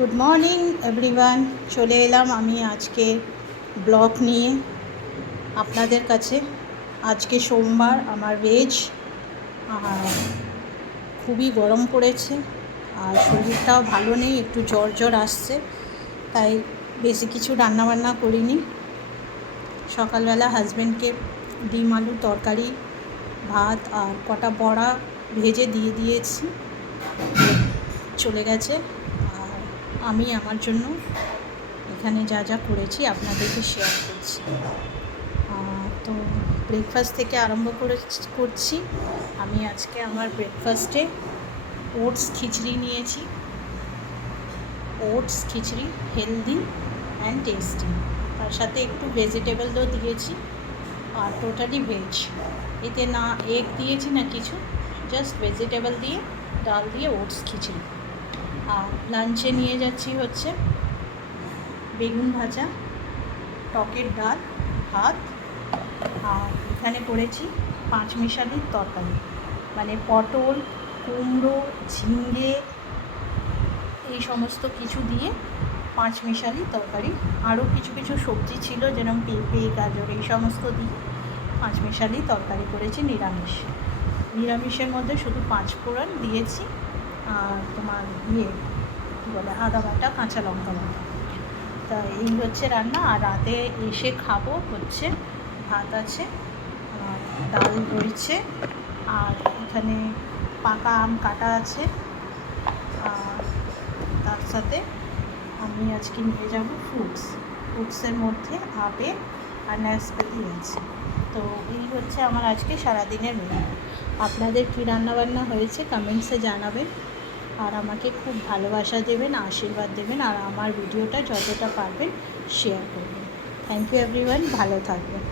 Good morning everyone, চলে এলাম আমি আজকে ব্লগ নিয়ে আপনাদের কাছে। আজকে সোমবার, আমার ভেজ। খুবই গরম পড়েছে আর শরীরটাও ভালো নেই, একটু জ্বর জ্বর আসছে, তাই বেশি কিছু রান্নাবান্না করিনি। সকালবেলা হাজব্যান্ডকে ডিম আলুর তরকারি, ভাত আর কটা বড়া ভেজে দিয়ে দিয়েছি, চলে গেছে। আর আমি আমার জন্য এখানে যা যা করেছি আপনাদেরকে শেয়ার করছি। তো ব্রেকফাস্ট থেকে আরম্ভ করছি। আমি আজকে আমার ব্রেকফাস্টে ওটস খিচড়ি নিয়েছি। Oats khichuri healthy and tasty, তার সাথে একটু ভেজিটেবলও দিয়েছি আর টোটালি ভেজ। এতে না এগ দিয়েছি না কিছু, জাস্ট ভেজিটেবল দিয়ে ডাল দিয়ে ওটস খিচড়ি। আর লাঞ্চে নিয়ে যাচ্ছি হচ্ছে বেগুন ভাজা, টকের ডাল, ভাত, আর এখানে করেছি পাঁচমিশালির তরকারি, মানে পটল, কুমড়ো, ঝিঙে এই সমস্ত কিছু দিয়ে পাঁচমিশালি তরকারি। আরও কিছু কিছু সবজি ছিল, যেরকম পেঁপে, গাজর, এই সমস্ত দিয়ে পাঁচমিশালি তরকারি করেছি। নিরামিষের মধ্যে শুধু পাঁচফোড়ন দিয়েছি আর তোমার কী বলে আদা বাটা, কাঁচা লঙ্কা বাটা। তা এই হচ্ছে রান্না। আর রাতে এসে খাবো হচ্ছে ভাত আছে, ডাল রয়েছে, আর এখানে পাকা আম কাটা আছে। আর তার সাথে আমি আজকে নিয়ে যাব ফ্রুটসের মধ্যে আপেল আর নাশপাতি আছে। তো এই হচ্ছে আমার আজকে সারাদিনের মেনু। আপনাদের কী রান্নাবান্না হয়েছে কমেন্টসে জানাবেন, আর আমাকে খুব ভালোবাসা দেবেন, আশীর্বাদ দেবেন, আর আমার ভিডিওটা যতটা পারবেন শেয়ার করবেন। থ্যাংক ইউ এভরিওয়ান, ভালো থাকবেন।